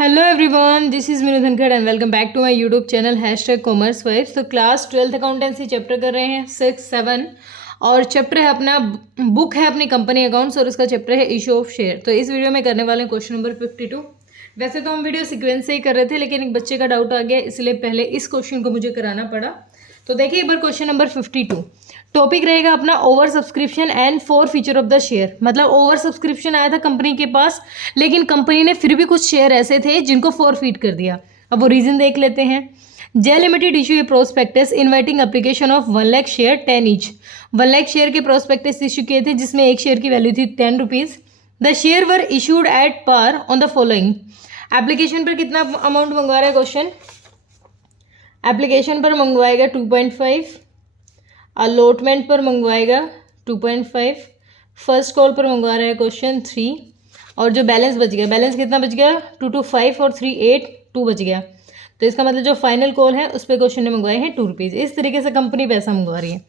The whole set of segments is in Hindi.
Hello everyone, this is Meenu Dhankhar and welcome back to my YouTube channel #commerce vibes. तो क्लास 12th अकाउंटेंसी चैप्टर कर रहे हैं 6, 7 और चैप्टर है अपना बुक है अपनी कंपनी अकाउंट्स और उसका चैप्टर है इशू ऑफ शेयर। तो इस वीडियो में करने वाले हैं क्वेश्चन नंबर 52। वैसे तो हम वीडियो सीक्वेंस से ही कर रहे थे, लेकिन एक बच्चे का डाउट आ गया, इसलिए पहले इस क्वेश्चन को मुझे कराना पड़ा। तो देखिए एक बार क्वेश्चन नंबर 52। टॉपिक रहेगा अपना over subscription and 4 feature of the share. मतलब ओवर सब्सक्रिप्शन आया था कंपनी के पास, लेकिन कंपनी ने फिर भी कुछ शेयर ऐसे थे जिनको फॉरफीट कर दिया। अब वो रीजन देख लेते हैं। J limited issue a prospectus inviting application of 1 lakh share 10 each. 1 lakh share के प्रोस्पेक्टस इशू किए थे, जिसमें एक शेयर की वैल्यू थी 10 rupees. The share were issued at par on the following. Application पर कितना अमाउंट मंगवा रहा है क्वेश्चन? एप्लीकेशन पर मंगवाएगा 2.5, अलॉटमेंट पर मंगवाएगा 2.5, फर्स्ट कॉल पर मंगवा रहा है क्वेश्चन 3, और जो बैलेंस बच गया, बैलेंस कितना बच गया? 2 to 5 और 3 8 2 बच गया। तो इसका मतलब जो फाइनल कॉल है उस पर क्वेश्चन ने मंगवाए हैं 2 रुपीज़। इस तरीके से कंपनी पैसा मंगवा रही है।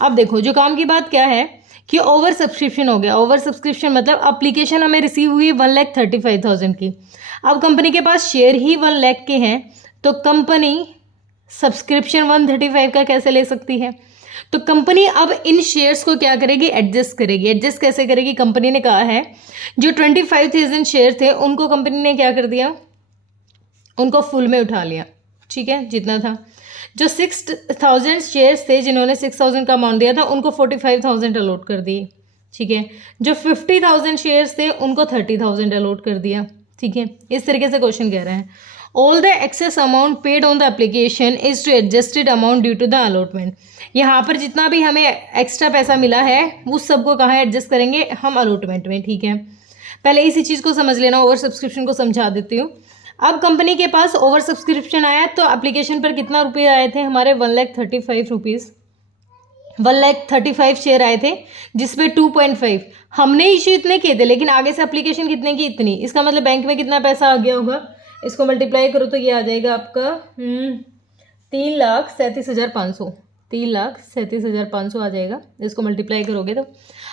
अब देखो जो काम की बात क्या है कि ओवर सब्सक्रिप्शन हो गया। ओवर सब्सक्रिप्शन मतलब अप्लीकेशन हमें रिसीव हुई 1,35,000 की। अब कंपनी के पास शेयर ही 1 लाख के हैं, तो कंपनी सब्सक्रिप्शन 135 का कैसे ले सकती है? तो कंपनी अब इन शेयर्स को क्या करेगी? एडजस्ट करेगी। एडजस्ट कैसे करेगी? कंपनी ने कहा है जो 25,000 शेयर थे उनको कंपनी ने क्या कर दिया? उनको फुल में उठा लिया। ठीक है, जितना था। जो 6,000 शेयर्स थे जिन्होंने 6,000 का अमाउंट दिया था उनको 45,000 अलॉट कर दिए। ठीक है, जो 50,000 शेयर्स थे उनको 30,000 अलॉट कर दिया। ठीक है, इस तरीके से क्वेश्चन कह रहे हैं। All the excess amount paid on the application is to adjusted amount due to the allotment. यहाँ पर जितना भी हमें एक्स्ट्रा पैसा मिला है उस सबको कहाँ एडजस्ट करेंगे? हम अलॉटमेंट में। ठीक है, पहले इसी चीज़ को समझ लेना। ओवर सब्सक्रिप्शन को समझा देती हूँ। अब कंपनी के पास ओवर सब्सक्रिप्शन आया तो एप्लीकेशन पर कितना रुपये आए थे हमारे? 1,35,000 रुपीज़। 1,35,000 शेयर आए थे, जिसपे 2.5 हमने इशू इतने किए थे, लेकिन आगे से एप्लीकेशन कितने की? इतनी। इसका मतलब बैंक में कितना पैसा आ गया होगा? इसको मल्टीप्लाई करो तो ये आ जाएगा आपका 3,37,500। 3,37,500 आ जाएगा, इसको मल्टीप्लाई करोगे तो।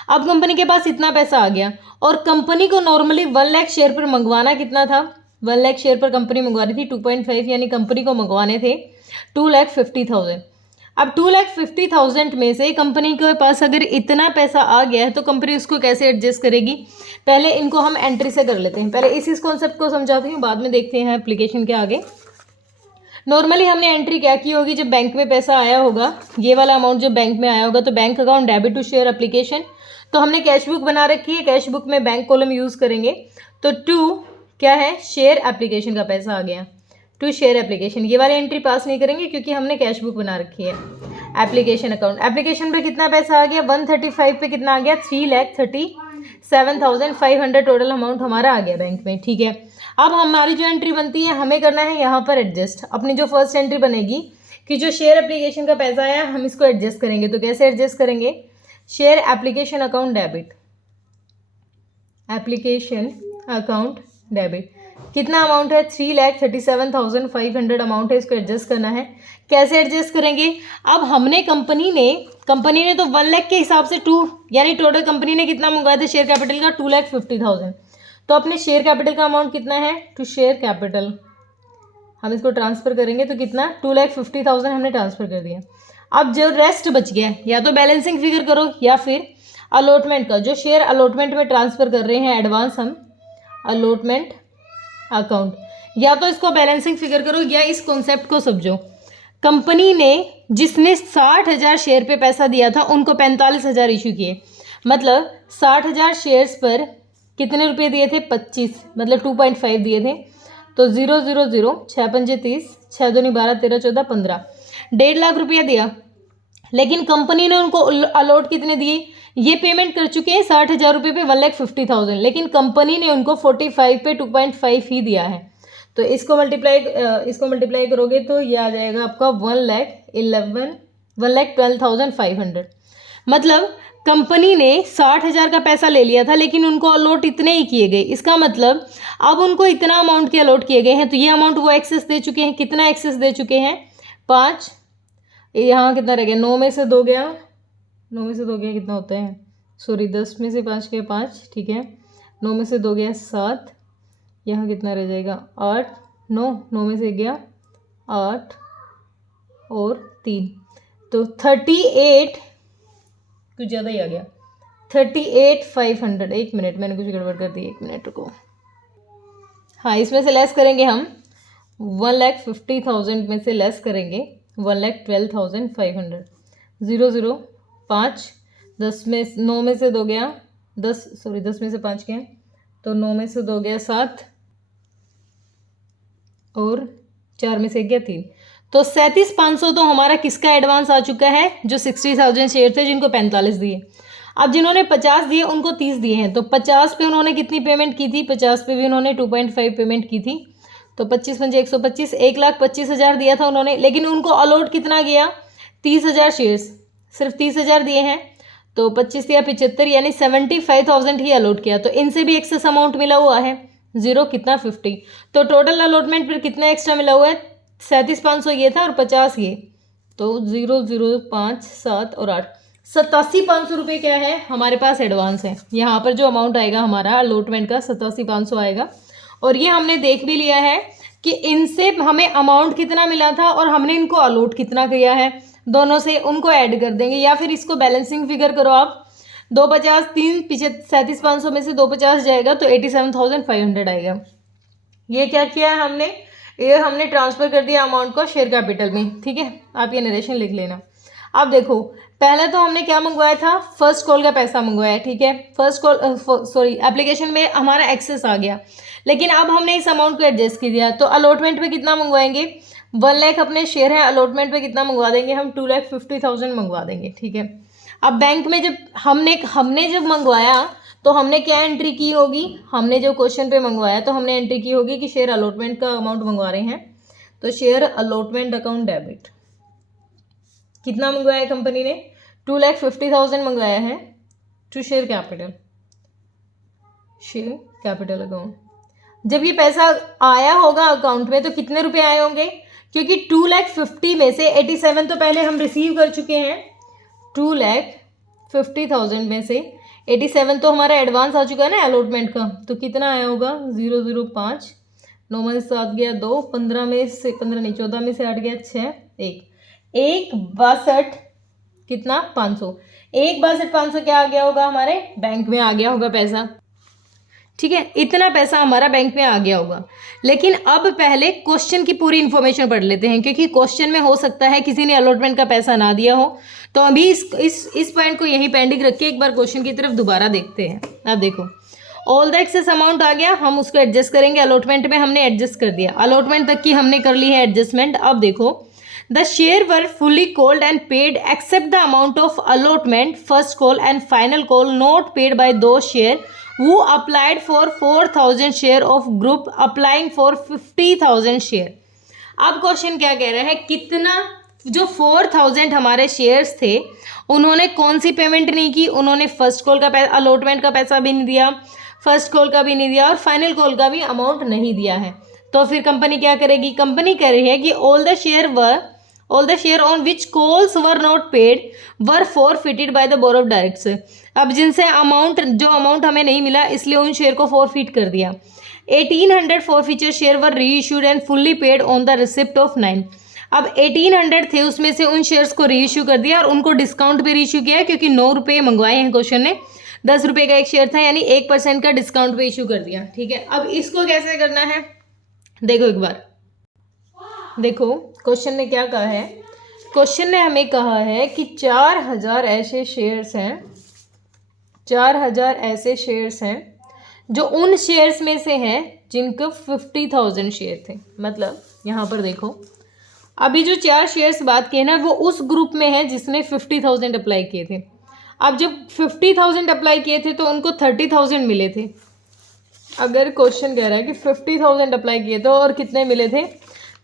अब कंपनी के पास इतना पैसा आ गया और कंपनी को नॉर्मली 1 लाख शेयर पर मंगवाना कितना था? 1 लाख शेयर पर कंपनी मंगवा रही थी 2.5, यानी कंपनी को मंगवाने थे 2,50,000। अब 2,50,000 में से कंपनी के पास अगर इतना पैसा आ गया है तो कंपनी उसको कैसे एडजस्ट करेगी? पहले इनको हम एंट्री से कर लेते हैं। पहले इस कॉन्सेप्ट को समझाती हूँ, बाद में देखते हैं एप्लीकेशन के आगे। नॉर्मली हमने एंट्री क्या की होगी? जब बैंक में पैसा आया होगा, ये वाला अमाउंट जब बैंक में आया होगा तो bank account debit to share application. तो हमने कैश बुक बना रखी है, कैश बुक में बैंक कॉलम यूज़ करेंगे। तो टू क्या है? शेयर एप्लीकेशन का पैसा आ गया, टू शेयर एप्लीकेशन। ये वाली एंट्री पास नहीं करेंगे क्योंकि हमने कैश बुक बना रखी है। एप्लीकेशन अकाउंट, एप्लीकेशन पे कितना पैसा आ गया? 135 पे कितना आ गया? 3,37,500 टोटल अमाउंट हमारा आ गया बैंक में। ठीक है, अब हमारी जो एंट्री बनती है हमें करना है यहाँ पर एडजस्ट। अपनी जो फर्स्ट एंट्री बनेगी कि जो शेयर एप्लीकेशन का पैसा आया हम इसको एडजस्ट करेंगे। तो कैसे एडजस्ट करेंगे? Share application account debit, application account debit. कितना अमाउंट है? 3,37,500 अमाउंट है, इसको एडजस्ट करना है। कैसे एडजस्ट करेंगे? अब हमने कंपनी ने तो 1 लाख के हिसाब से 2, यानी टोटल कंपनी ने कितना मंगवाया था शेयर कैपिटल का? 2,50,000। तो अपने शेयर कैपिटल का अमाउंट कितना है? टू शेयर कैपिटल हम इसको ट्रांसफ़र करेंगे तो कितना? 2,50,000 हमने ट्रांसफ़र कर दिया। अब जो रेस्ट बच गया, या तो बैलेंसिंग फिगर करो या फिर अलॉटमेंट का, जो शेयर अलॉटमेंट में ट्रांसफ़र कर रहे हैं एडवांस हम, अलॉटमेंट अकाउंट, या तो इसको बैलेंसिंग फिगर करो या इस कॉन्सेप्ट को समझो। कंपनी ने जिसने 60,000 शेयर पे पैसा दिया था उनको 45,000 इशू किए। मतलब 60,000 शेयर्स पर कितने रुपए दिए थे? 25, मतलब 2.5 दिए थे। तो 0 0 0 6 पंजे 30, 6 दूनी 12, 13 14 15, 1.5 लाख रुपया दिया। लेकिन कंपनी ने उनको अलॉट कितने दिए? ये पेमेंट कर चुके हैं 60,000 रुपये पे 1,50,000, लेकिन कंपनी ने उनको 45 पे 2.5 ही दिया है। तो इसको मल्टीप्लाई करोगे तो ये आ जाएगा आपका 1,12,500। मतलब कंपनी ने 60,000 का पैसा ले लिया था, लेकिन उनको अलॉट इतने ही किए गए। इसका मतलब अब उनको इतना अमाउंट के अलॉट किए गए हैं, तो ये अमाउंट वो एक्सेस दे चुके हैं। कितना एक्सेस दे चुके हैं? 5। यहाँ कितना रह गया? 9 में से 2 गया, 9 में से 2 गया कितना होता है? सॉरी, 10 में से 5 गया 5। ठीक है, 9 में से 2 गया 7, यहाँ कितना रह जाएगा 8, 9, 9 में से गया 8 और 3, तो 38, कुछ ज़्यादा ही आ गया 38,500। 1 मिनट, मैंने कुछ गड़बड़ कर दी, 1 मिनट रुको। हाँ, इसमें से लेस करेंगे हम 1,50,000 में से लेस करेंगे 1,12,500। 0 0 5, 10 में 9 में से 2 गया 10, सॉरी 10 में से 5 गया, तो 9 में से 2 गया 7 और 4 में से गया 3, तो 37,500 तो हमारा किसका एडवांस आ चुका है, जो 60,000 शेयर थे जिनको 45 दिए। अब जिन्होंने 50 दिए उनको 30 दिए हैं, तो 50 पे उन्होंने कितनी पेमेंट की थी, 50 पे भी उन्होंने 2.5 पेमेंट की थी, तो 25 पंजे 125, 1,25,000 दिया था उन्होंने, लेकिन उनको अलॉट कितना गया 30,000 शेयर्स, सिर्फ 30,000 दिए हैं, तो 25 या 75 यानी 75,000 ही अलॉट किया, तो इनसे भी एक्सेस अमाउंट मिला हुआ है 0 कितना 50, तो टोटल अलॉटमेंट फिर कितना एक्स्ट्रा मिला हुआ है 37,500 ये था और 50 ये, तो 0 0 5 7 और 8, 87,500 रुपये क्या है हमारे पास एडवांस है। यहाँ पर जो अमाउंट आएगा हमारा अलॉटमेंट का 87,500 आएगा, और ये हमने देख भी लिया है कि इनसे हमें अमाउंट कितना मिला था और हमने इनको अलॉट कितना किया है, दोनों से उनको ऐड कर देंगे, या फिर इसको बैलेंसिंग फिगर करो आप, 250 3 पीछे 37,500 में से 250 जाएगा तो 87,500 आएगा। ये क्या किया है हमने, ये हमने ट्रांसफ़र कर दिया अमाउंट को शेयर कैपिटल में, ठीक है। आप ये नरेशन लिख लेना। अब देखो, पहले तो हमने क्या मंगवाया था, फर्स्ट कॉल का पैसा मंगवाया, ठीक है। फर्स्ट कॉल सॉरी एप्लीकेशन में हमारा एक्सेस आ गया, लेकिन अब हमने इस अमाउंट को एडजस्ट कर दिया, तो अलॉटमेंट पे कितना मंगवाएंगे, 1 लाख अपने शेयर है, अलॉटमेंट पे कितना मंगवा देंगे हम, 2,50,000 मंगवा देंगे, ठीक है। अब बैंक में जब हमने जब मंगवाया तो हमने क्या एंट्री की होगी, हमने जो क्वेश्चन पे मंगवाया तो हमने एंट्री की होगी कि शेयर अलॉटमेंट का अमाउंट मंगवा रहे हैं, तो शेयर अलॉटमेंट अकाउंट डेबिट कितना मंगवाया है कंपनी ने, 2,50,000 मंगवाया है टू शेयर कैपिटल अकाउंट। जब ये पैसा आया होगा अकाउंट में तो कितने रुपए आए होंगे, क्योंकि 2,50,000 में से 87 तो पहले हम रिसीव कर चुके हैं, 2,50,000 में से 87 तो हमारा एडवांस आ चुका है ना अलॉटमेंट का, तो कितना आया होगा 0 0 5, 9 में से 7 गया 2, 15 में से 15 नहीं 14 में से 8 गया 6, 1 62 कितना 500, 1,62,500 क्या आ गया होगा हमारे बैंक में आ गया होगा पैसा, ठीक है। इतना पैसा हमारा बैंक में आ गया होगा। लेकिन अब पहले क्वेश्चन की पूरी इन्फॉर्मेशन पढ़ लेते हैं, क्योंकि क्वेश्चन में हो सकता है किसी ने अलॉटमेंट का पैसा ना दिया हो, तो अभी इस पॉइंट को यहीं पेंडिंग रख के एक बार क्वेश्चन की तरफ दोबारा देखते हैं। अब देखो, ऑल द एक्सेस अमाउंट आ गया, हम उसको एडजस्ट करेंगे, अलॉटमेंट में हमने एडजस्ट कर दिया, अलॉटमेंट तक की हमने कर ली है एडजस्टमेंट। अब देखो, the share were fully called and paid except the amount of allotment, first call and final call not paid by दो share who applied for 4,000 share of group applying for 50,000 share। अब क्वेश्चन क्या कह रहा है, कितना जो 4,000 हमारे शेयर्स थे उन्होंने कौन सी पेमेंट नहीं की, उन्होंने फर्स्ट कॉल का अलॉटमेंट का पैसा भी नहीं दिया, फर्स्ट कॉल का भी नहीं दिया और फाइनल कॉल का भी अमाउंट नहीं दिया है। तो फिर कंपनी क्या करेगी, कंपनी कह रही है कि all the share on which calls were not paid were forfeited by the board of directors. अब जिनसे जो अमाउंट हमें नहीं मिला इसलिए उन शेयर को फॉरफिट कर दिया। 1,800 फॉरफीचर शेयर वर री issued and fully paid on the receipt of 9। अब 1,800 थे उसमें से उन शेयर्स को री इशू कर दिया और उनको डिस्काउंट भी री इशू किया है, क्योंकि 9 रुपये मंगवाए हैं क्वेश्चन ने, 10 रुपये का एक शेयर था, यानी 1% का डिस्काउंट भी इशू कर दिया, ठीक है। अब इसको कैसे करना है देखो एक बार, देखो क्वेश्चन ने क्या कहा है, क्वेश्चन ने हमें कहा है कि 4,000 ऐसे शेयर्स हैं, 4,000 ऐसे शेयर्स हैं जो उन शेयर्स में से हैं जिनको 50,000 शेयर थे। मतलब यहाँ पर देखो, अभी जो 4 शेयर्स बात किए ना वो उस ग्रुप में है जिसने 50,000 अप्लाई किए थे। अब जब 50,000 अप्लाई किए थे तो उनको 30,000 मिले थे। अगर क्वेश्चन कह रहा है कि 50,000 अप्लाई किए थे और कितने मिले थे,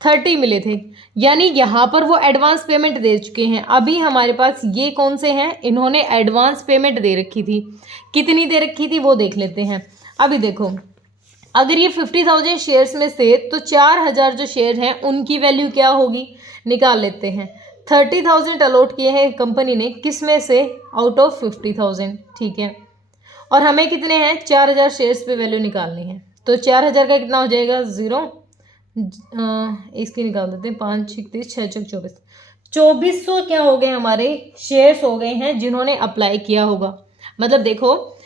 30 मिले थे, यानी यहाँ पर वो एडवांस पेमेंट दे चुके हैं। अभी हमारे पास ये कौन से हैं, इन्होंने एडवांस पेमेंट दे रखी थी, कितनी दे रखी थी वो देख लेते हैं। अभी देखो, अगर ये 50,000 शेयर्स में से तो 4,000 जो शेयर हैं उनकी वैल्यू क्या होगी निकाल लेते हैं। 30,000 अलॉट किए हैं कंपनी ने, किस में से, आउट ऑफ 50,000, ठीक है। और हमें कितने हैं 4,000 शेयर्स पे वैल्यू निकालनी है, तो 4000 का कितना हो जाएगा 0, इसकी निकाल देते हैं, 5 6 30 6 6 24, 2400 क्या हो गए हमारे शेयर्स हो गए हैं जिन्होंने अप्लाई किया होगा। मतलब देखो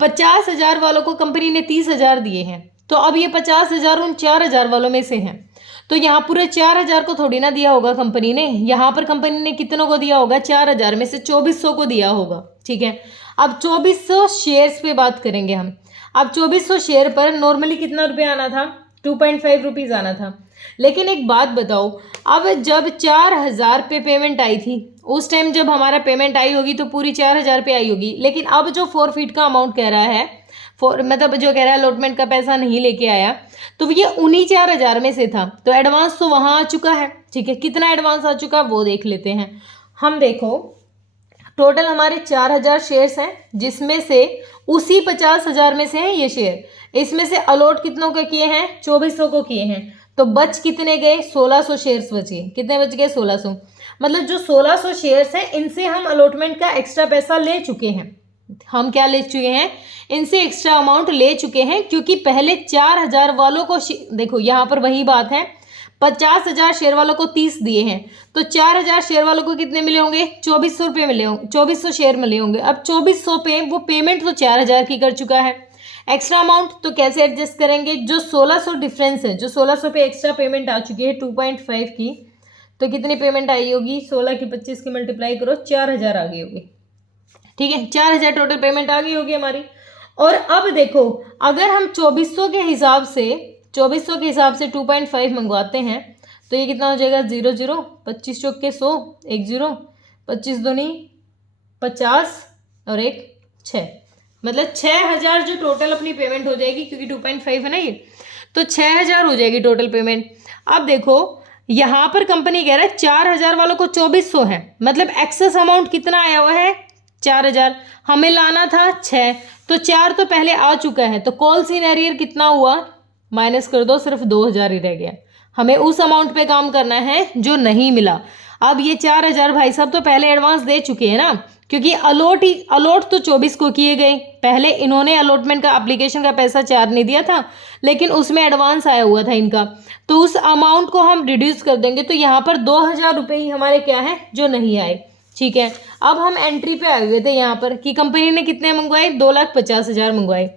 50,000 वालों को कंपनी ने 30,000 दिए हैं, तो अब ये 50,000 उन 4,000 वालों में से हैं। तो यहाँ पूरे 4,000 को थोड़ी ना दिया होगा कंपनी ने, यहाँ पर कंपनी ने कितनों को दिया होगा, 4,000 में से 2400 को दिया होगा। ठीक है, अब 2400 शेयर्स पे बात करेंगे हम। अब 2400 शेयर पर नॉर्मली कितना रुपये आना था, 2.5 रुपीज़ आना था। लेकिन एक बात बताओ, अब जब 4,000 पे पेमेंट आई थी, उस टाइम जब हमारा पेमेंट आई होगी तो पूरी 4,000 पे आई होगी। लेकिन अब जो फॉरफिट का अमाउंट कह रहा है, मतलब जो कह रहा है अलॉटमेंट का पैसा नहीं लेके आया, तो ये उन्हीं 4,000 में से था। तो एडवांस तो वहाँ आ चुका है। ठीक है, कितना एडवांस आ चुका वो देख लेते हैं हम। देखो टोटल हमारे 4,000 शेयर्स हैं, जिसमें से उसी 50,000 में से हैं ये शेयर। इसमें से अलॉट कितनों के किए हैं, 2400 को किए हैं। तो बच कितने गए, 1600 शेयर्स बचे। कितने बच गए, 1600। मतलब जो 1600 शेयर्स हैं इनसे हम अलॉटमेंट का एक्स्ट्रा पैसा ले चुके हैं। हम क्या ले चुके हैं, इनसे एक्स्ट्रा अमाउंट ले चुके हैं, क्योंकि पहले 4,000 वालों को देखो यहाँ पर वही बात है, 50,000 शेयर वालों को 30 दिए हैं, तो 4,000 शेयर वालों को कितने मिले होंगे, 2400 रुपये मिले होंगे, 2400 शेयर मिले होंगे। अब 2400 पे वो पेमेंट तो 4,000 की कर चुका है। एक्स्ट्रा अमाउंट तो कैसे एडजस्ट करेंगे, जो 1600 डिफरेंस है, जो 1600 पे एक्स्ट्रा पेमेंट आ चुकी है 2.5 की, तो कितनी पेमेंट आई होगी, 16 की 25 की मल्टीप्लाई करो, 4,000 आ गई होगी। ठीक है, 4,000 टोटल पेमेंट आ गई होगी हमारी। और अब देखो अगर हम 2400 के हिसाब से 2.5 मंगवाते हैं, तो ये कितना हो जाएगा, 0 0, 25 चौक के 100, 1 0, 25 दूनी 50 और 1 6, मतलब 6,000 जो टोटल अपनी पेमेंट हो जाएगी, क्योंकि 2.5 है ना ये, तो 6,000 हो जाएगी टोटल पेमेंट। अब देखो यहाँ पर कंपनी कह रहा है 4,000 वालों को 2400 है, मतलब एक्सेस अमाउंट कितना आया हुआ है, 4,000। हमें लाना था 6, तो 4 तो पहले आ चुका है, तो कॉल्स इन एरियर कितना हुआ, माइनस कर दो, सिर्फ 2,000 ही रह गया। हमें उस अमाउंट पे काम करना है जो नहीं मिला। अब ये 4,000 भाई साहब तो पहले एडवांस दे चुके हैं ना, क्योंकि अलॉट तो 24 को किए गए। पहले इन्होंने अलॉटमेंट का एप्लीकेशन का पैसा 4 नहीं दिया था, लेकिन उसमें एडवांस आया हुआ था इनका, तो उस अमाउंट को हम रिड्यूस कर देंगे। तो यहाँ पर 2,000 रुपये ही हमारे क्या है, जो नहीं आए। ठीक है, अब हम एंट्री पे आए हुए थे यहाँ पर कि कंपनी ने कितने मंगवाए, 2,50,000 मंगवाए,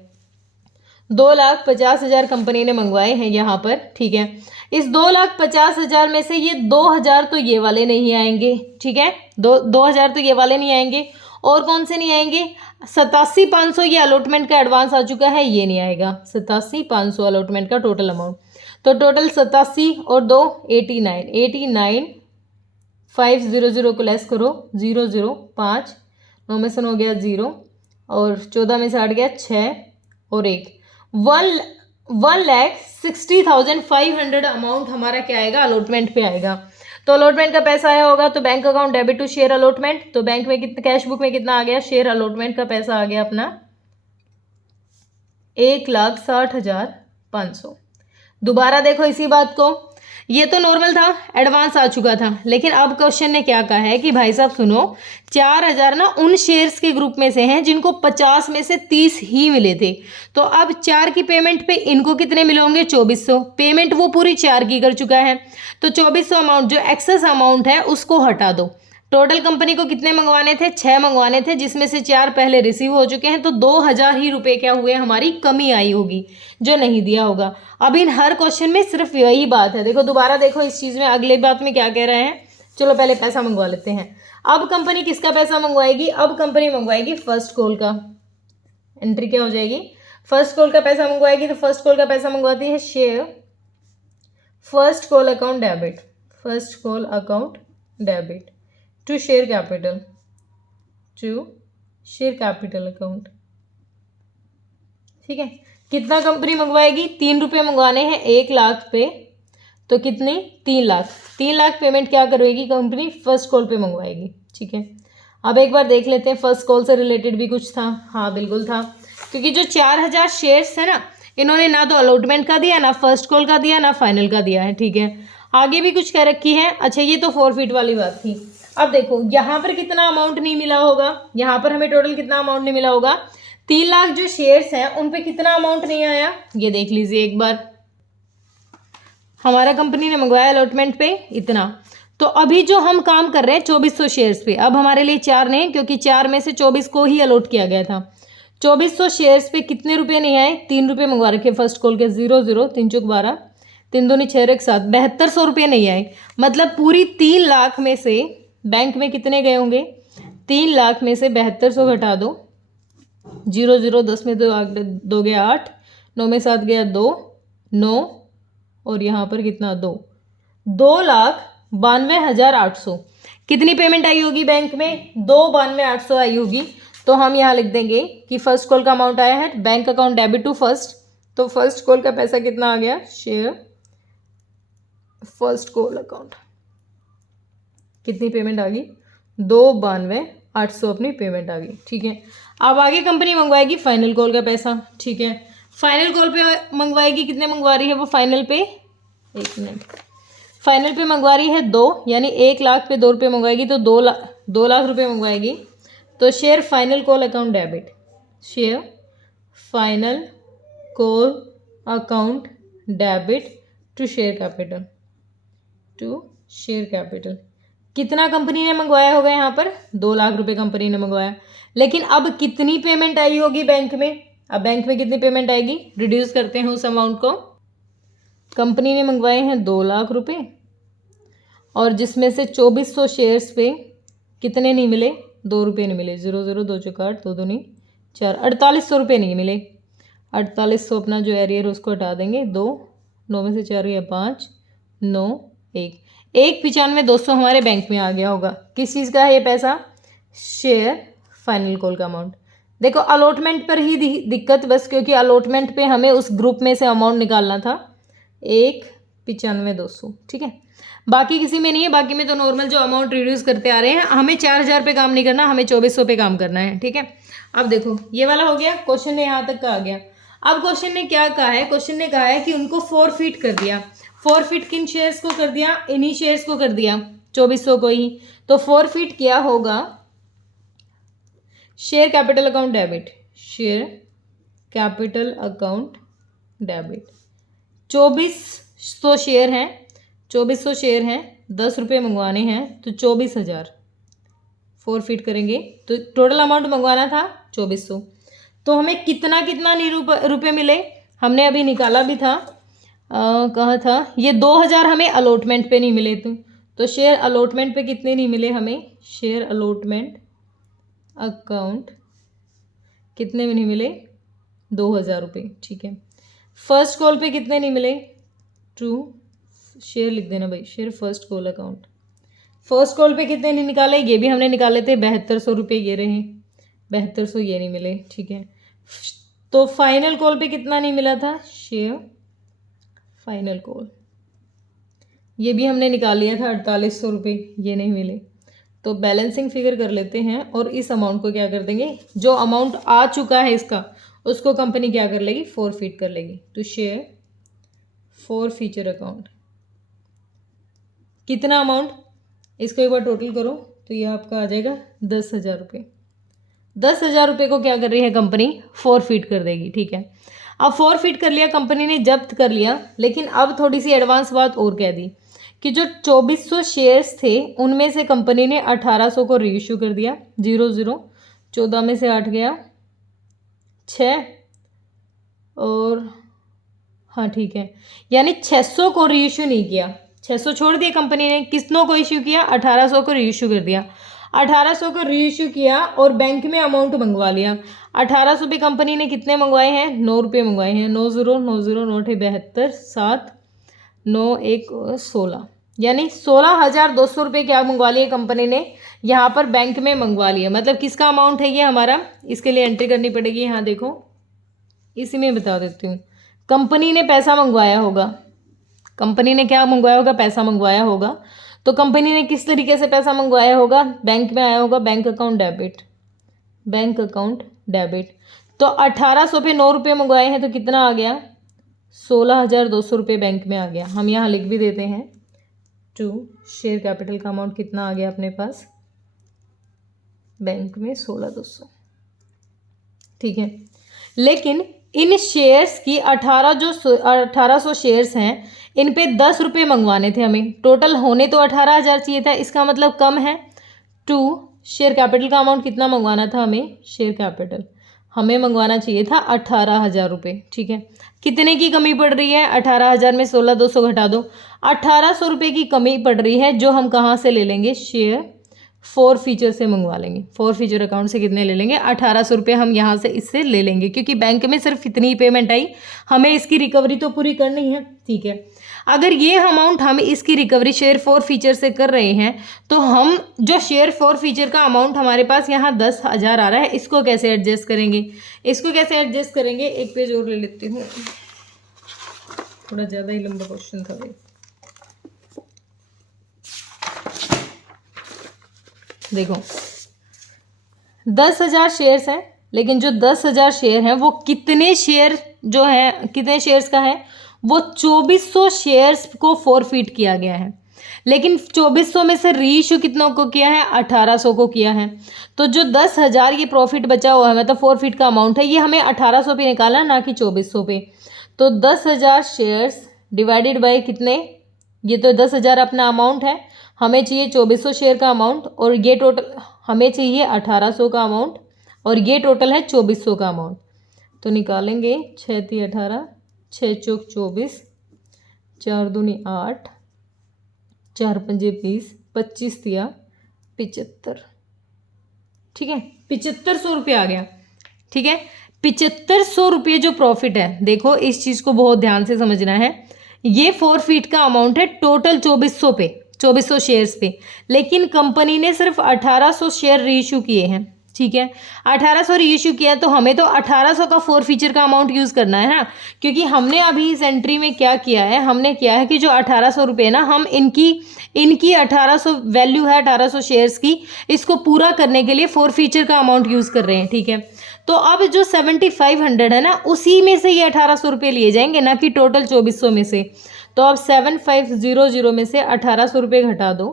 2,50,000 कंपनी ने मंगवाए हैं यहाँ पर। ठीक है, इस 2,50,000 में से ये 2,000 तो ये वाले नहीं आएंगे। ठीक है, 2,000 तो ये वाले नहीं आएंगे। और कौन से नहीं आएंगे, 87,500 ये अलॉटमेंट का एडवांस आ चुका है, ये नहीं आएगा। 87,500 अलॉटमेंट का टोटल अमाउंट, तो टोटल 87 और 2 89, 500 को लेस करो, 0 0, 5, 9 में से 9 गया 0, और 14 में से 8 गया 6 और 1, 1,60,500 अमाउंट हमारा क्या आएगा, अलॉटमेंट पे आएगा। तो अलॉटमेंट का पैसा आया होगा, तो bank account debit to share allotment, तो बैंक में कितना, कैश बुक में कितना आ गया, शेयर अलॉटमेंट का पैसा आ गया अपना 1,60,500। दोबारा देखो इसी बात को, ये तो नॉर्मल था, एडवांस आ चुका था, लेकिन अब क्वेश्चन ने क्या कहा है कि भाई साहब सुनो, 4,000 ना उन शेयर्स के ग्रुप में से हैं जिनको 50 में से 30 ही मिले थे। तो अब 4 की पेमेंट पे इनको कितने मिले होंगे, 2400। पेमेंट वो पूरी 4 की कर चुका है, तो 2400 अमाउंट जो एक्सेस अमाउंट है उसको हटा दो। टोटल कंपनी को कितने मंगवाने थे, 6 मंगवाने थे, जिसमें से 4 पहले रिसीव हो चुके हैं, तो 2,000 ही रुपये क्या हुए, हमारी कमी आई होगी, जो नहीं दिया होगा। अब इन हर क्वेश्चन में सिर्फ यही बात है। देखो दोबारा देखो इस चीज़ में, अगले बात में क्या कह रहे हैं। चलो पहले पैसा मंगवा लेते हैं। अब कंपनी किसका पैसा मंगवाएगी, अब कंपनी मंगवाएगी फर्स्ट कॉल का। एंट्री क्या हो जाएगी, फर्स्ट कॉल का पैसा मंगवाएगी, तो फर्स्ट कॉल का पैसा मंगवाती है share first call account debit, first call account debit to share capital, to share capital account. ठीक है, कितना कंपनी मंगवाएगी, 3 रुपये मंगवाने हैं 1 लाख पे, तो कितने, 3 लाख। 3 लाख पेमेंट क्या करेगी कंपनी, फर्स्ट कॉल पे मंगवाएगी। ठीक है, अब एक बार देख लेते हैं फर्स्ट कॉल से रिलेटेड भी कुछ था। हाँ बिल्कुल था, क्योंकि जो 4,000 शेयर्स है ना, इन्होंने ना तो अलॉटमेंट का दिया, ना फर्स्ट कॉल का दिया, ना फाइनल का दिया है। ठीक है, आगे भी कुछ कह रखी है। अच्छा ये तो फॉरफिट वाली बात थी। अब देखो यहाँ पर कितना अमाउंट नहीं मिला होगा, यहाँ पर हमें टोटल कितना अमाउंट नहीं मिला होगा, 3 लाख जो शेयर्स हैं उन पे कितना अमाउंट नहीं आया, ये देख लीजिए एक बार। हमारा कंपनी ने मंगवाया अलॉटमेंट पे इतना, तो अभी जो हम काम कर रहे हैं 2400 शेयर्स पे, अब हमारे लिए 4 नहीं, क्योंकि 4 में से 24 को ही अलॉट किया गया था। 2400 शेयर्स पे कितने रुपए नहीं आए, 3 रुपये मंगवा रखे फर्स्ट कॉल के, 0 3 चौक 12, 3 दूनी 6 1 7, 7200 रुपये नहीं आए। मतलब पूरी 3 लाख में से बैंक में कितने गए होंगे, 3 लाख में से 7200 घटा दो, 0 10 में 2 गया 8, 9 में 7 गया 2, 9 और यहाँ पर कितना 2,92,800। कितनी पेमेंट आई होगी बैंक में, 2,92,800 आई होगी। तो हम यहाँ लिख देंगे कि फर्स्ट कॉल का अमाउंट आया है, bank account debit to first, तो फर्स्ट कॉल का पैसा कितना आ गया, शेयर फर्स्ट कॉल अकाउंट, कितनी पेमेंट आ गई, 2,92,800 अपनी पेमेंट आ गई। ठीक है, अब आगे कंपनी मंगवाएगी फाइनल कॉल का पैसा। ठीक है, फाइनल कॉल पे मंगवाएगी, कितने मंगवा रही है वो फाइनल पे, 1 मिनट, फाइनल पे मंगवा रही है 2, यानी 1 लाख पे 2 रुपये मंगवाएगी, तो 2 लाख रुपये मंगवाएगी। तो share final call account debit, share final call account debit to share capital, to share capital. कितना कंपनी ने मंगवाया होगा यहाँ पर, 2 लाख रुपए कंपनी ने मंगवाया। लेकिन अब कितनी पेमेंट आई होगी बैंक में, अब बैंक में कितनी पेमेंट आएगी, रिड्यूस करते हैं उस अमाउंट को। कंपनी ने मंगवाए हैं 2 लाख रुपए, और जिसमें से 2400 शेयर्स पे कितने नहीं मिले, 2 रुपये नहीं मिले, 0 2 चौक 8, 2 दूनी 4, 4800 रुपये नहीं मिले। 4800 अपना जो एरियर है उसको हटा देंगे, 2, 9 में से 4 गया 5, 9 1, 1,95,200 हमारे बैंक में आ गया होगा। किस चीज़ का है ये पैसा, शेयर फाइनल कॉल का अमाउंट। देखो अलॉटमेंट पर ही दिक्कत बस, क्योंकि अलॉटमेंट पे हमें उस ग्रुप में से अमाउंट निकालना था, 1,95,200। ठीक है, बाकी किसी में नहीं है, बाकी में तो नॉर्मल जो अमाउंट रिड्यूस करते आ रहे हैं। हमें 4,000 पे काम नहीं करना, हमें 2,400 पे काम करना है। ठीक है, अब देखो ये वाला हो गया, क्वेश्चन ने यहाँ तक का आ गया। अब क्वेश्चन ने क्या कहा है, क्वेश्चन ने कहा है कि उनको फॉरफिट कर दिया। फॉरफिट किन शेयर्स को कर दिया, इन्हीं शेयर्स को कर दिया, 2,400 को ही। तो फॉरफिट क्या होगा, share capital account debit, share capital account debit. 2,400 share हैं, 2,400 शेयर हैं, 10 रुपये मंगवाने हैं, तो 24,000 फॉरफिट करेंगे। तो टोटल अमाउंट मंगवाना था 2,400, तो हमें कितना कितना नहीं रुपये मिले, हमने अभी निकाला भी था, कहा था ये 2,000 हमें अलॉटमेंट पे नहीं मिले थे। तो शेयर अलॉटमेंट पे कितने नहीं मिले हमें, शेयर अलॉटमेंट अकाउंट कितने में नहीं मिले, 2,000 रुपये। ठीक है, फर्स्ट कॉल पे कितने नहीं मिले, 2 शेयर लिख देना भाई, share first call account. First call पे कितने नहीं निकाले, ये भी हमने निकाले थे, 7,200 रुपये ये रहे, 7,200 ये नहीं मिले। ठीक है, तो फाइनल कॉल पे कितना नहीं मिला था, शेयर फाइनल कॉल, ये भी हमने निकाल लिया था 4,800 रुपये, ये नहीं मिले। तो बैलेंसिंग फिगर कर लेते हैं और इस अमाउंट को क्या कर देंगे, जो अमाउंट आ चुका है इसका उसको कंपनी क्या कर लेगी, फॉरफिट कर लेगी। To share forfeiture account, कितना अमाउंट, इसको एक बार टोटल करो तो ये आपका आ जाएगा 10,000 रुपये। 10,000 रुपये को क्या कर रही है कंपनी, फॉरफिट कर देगी। ठीक है, अब फॉरफिट कर लिया कंपनी ने, जब्त कर लिया, लेकिन अब थोड़ी सी एडवांस बात और कह दी कि जो 2,400 शेयर्स थे उनमें से कंपनी ने 1,800 को रीइश्यू कर दिया, 0 14 में से 8 गया 6, और हाँ ठीक है, यानी 600 को रीइश्यू नहीं किया, 600 छोड़ दिया कंपनी ने, कितनों को इश्यू किया, 1,800 को रीइश्यू कर दिया। 1,800 को रीइश्यू किया और बैंक में अमाउंट मंगवा लिया। 1,800 पे कंपनी ने कितने मंगवाए हैं, 9 रुपये मंगवाए हैं, 9 0 9 0 9 72 7 9 1 16, यानी 16,200 रुपये क्या मंगवा लिए कंपनी ने, यहाँ पर बैंक में मंगवा लिया। मतलब किसका अमाउंट है ये हमारा, इसके लिए एंट्री करनी पड़ेगी। यहाँ देखो इसी में बता देती हूँ, कंपनी ने पैसा मंगवाया होगा, कंपनी ने क्या मंगवाया होगा, पैसा मंगवाया होगा। तो कंपनी ने किस तरीके से पैसा मंगवाया होगा, बैंक में आया होगा, bank account debit, bank account debit. तो 1,800 पे 9 रुपये मंगवाए हैं, तो कितना आ गया, 16,200 रुपये बैंक में आ गया। हम यहाँ लिख भी देते हैं, टू शेयर कैपिटल का अमाउंट कितना आ गया अपने पास बैंक में, 16,200। ठीक है। लेकिन इन शेयर्स की 1800 शेयर्स हैं, इन पे 10 रुपये मंगवाने थे हमें, टोटल होने तो 18,000 चाहिए था, इसका मतलब कम है। टू शेयर कैपिटल का अमाउंट कितना मंगवाना था हमें, शेयर कैपिटल हमें मंगवाना चाहिए था 18,000 रुपये, ठीक है। कितने की कमी पड़ रही है, 18,000 में 16,200 घटा दो, 1,800 रुपये की कमी पड़ रही है, जो हम कहाँ से ले लेंगे, शेयर फोर फीचर से मंगवा लेंगे। फोर फीचर अकाउंट से कितने ले लेंगे, 1,800 रुपये हम यहाँ से इससे ले लेंगे, क्योंकि बैंक में सिर्फ इतनी ही पेमेंट आई, हमें इसकी रिकवरी तो पूरी करनी है, ठीक है। अगर ये अमाउंट हम इसकी रिकवरी शेयर फोर फीचर से कर रहे हैं, तो हम जो शेयर फोर फीचर का अमाउंट हमारे पास यहाँ 10,000 आ रहा है, इसको कैसे एडजस्ट करेंगे, इसको कैसे एडजस्ट करेंगे, एक पेज और ले लेती हूँ, थोड़ा ज़्यादा ही लंबा क्वेश्चन था भाई। देखो 10,000 शेयर्स हैं, लेकिन जो 10,000 शेयर हैं वो कितने शेयर जो है, कितने शेयर्स का है, वो 2400 शेयर्स को फॉरफिट किया गया है। लेकिन 2400 में से रीइश्यू कितनों को किया है, 1,800 को किया है। तो जो 10,000 ये प्रॉफिट बचा हुआ है, मतलब फॉरफिट का अमाउंट है, ये हमें 1,800 पे निकालना, ना कि 2400 पे। तो 10,000 शेयर्स डिवाइडेड बाय कितने, ये तो 10,000 अपना अमाउंट है, हमें चाहिए 2400 शेयर का अमाउंट, और ये टोटल हमें चाहिए 1,800 का अमाउंट, और ये टोटल है 2400 का अमाउंट। तो निकालेंगे 6 × 18, 6 × 4 = 24, 4 × 2 = 8, 4 × 5 = 20, 25 × 75, ठीक है, 7500 रुपये आ गया, ठीक है। 7500 रुपये जो प्रॉफिट है, देखो इस चीज़ को बहुत ध्यान से समझना है, ये फॉरफिट का अमाउंट है टोटल 2400 पे, 2400 शेयर्स पे, लेकिन कंपनी ने सिर्फ 1,800 शेयर रीइश्यू किए हैं, ठीक है। 1,800 रीइश्यू किया, तो हमें तो 1,800 का फोर फीचर का अमाउंट यूज़ करना है ना, क्योंकि हमने अभी इस एंट्री में क्या किया है, हमने किया है कि जो 1,800 रुपये ना, हम इनकी 1,800 वैल्यू है 1,800 शेयर्स की, इसको पूरा करने के लिए फोर फीचर का अमाउंट यूज़ कर रहे हैं, ठीक है। तो अब जो 7,500 है ना, उसी में से ये 1,800 रुपये लिए जाएंगे, ना कि टोटल 2400 में से। तो अब 7,500 में से 1,800 रुपये घटा दो,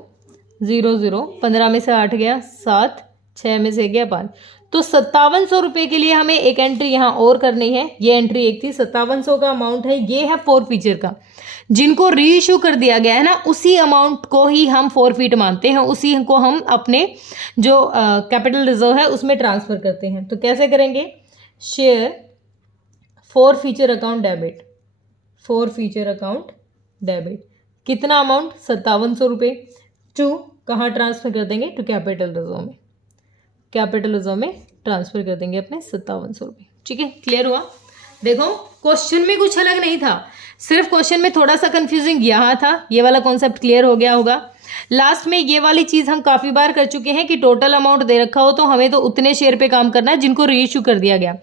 0 15 में से 8 गया 7, 6 में से गया 5, तो 5700 रुपये के लिए हमें एक एंट्री यहाँ और करनी है। ये एंट्री एक थी, 5700 का अमाउंट है, ये है फोर फीचर का, जिनको रीइश्यू कर दिया गया है ना, उसी अमाउंट को ही हम फॉरफिट मानते हैं, उसी को हम अपने जो कैपिटल रिजर्व है उसमें ट्रांसफ़र करते हैं। तो कैसे करेंगे, share four feature account debit, four feature account debit, कितना अमाउंट, 5700 रुपये, टू कहाँ ट्रांसफ़र कर देंगे, टू कैपिटल रिजर्व में, कैपिटल रिजर्व में ट्रांसफ़र कर देंगे अपने 5700 रुपये, ठीक है। क्लियर हुआ। देखो क्वेश्चन में कुछ अलग नहीं था, सिर्फ क्वेश्चन में थोड़ा सा कंफ्यूजिंग यहाँ था, ये वाला कॉन्सेप्ट क्लियर हो गया होगा। लास्ट में ये वाली चीज़ हम काफ़ी बार कर चुके हैं कि टोटल अमाउंट दे रखा हो तो हमें तो उतने शेयर पे काम करना है जिनको रीइश्यू कर दिया गया।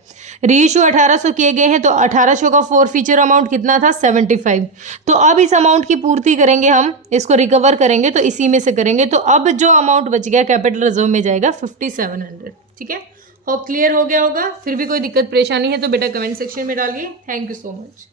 रीइश्यू 1,800 किए गए हैं, तो 1,800 का फोर फीचर अमाउंट कितना था, 75। तो अब इस अमाउंट की पूर्ति करेंगे, हम इसको रिकवर करेंगे, तो इसी में से करेंगे। तो अब जो अमाउंट बच गया कैपिटल रिजर्व में जाएगा 5,700, ठीक है। होप क्लियर हो गया होगा। फिर भी कोई दिक्कत परेशानी है तो बेटा कमेंट सेक्शन में डालिए। Thank you so much.